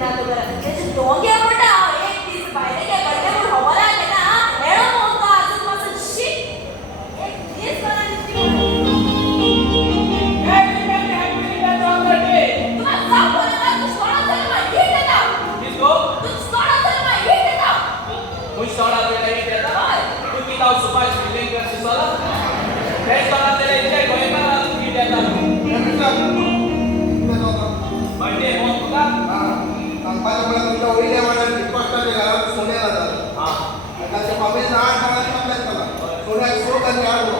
ನಾತು ಬರ ಎಷ್ಟು ಡೋಂಗೆ ಬಿಟ್ಟ ಏಕ್ ದಿನ ಬೈರೆಗೆ ಬಡ್ಡೆ ಮುಡ್ ಹವಲ ಆಗನ ಹೇಳೋ ಹೋಗೋ ಅದನ್ನ ಮಸ ಶಿಟ್ ಏಕ್ ದಿನ ಬರ ನಿಂತಿ Happy birthday on the day. तुम्हा सब बोला तू सोडा चल मा हिट देता किसको? तू सोडा चल मा हिट देता मुझ सोडा तेरे ही देता तू कितना सुपारी मिलेंगे कर सिसाला मैं सोडा तेरे इतने गोएगा ना तू ही देता बर्थडे हो तुला संपाला मला तुमच्या ओळीला मला रिक्वेस्ट आहे घरात सोन्याला जातो हां आता ते पापे 8 मला आपल्यात मला सोन्या सो करणे आलो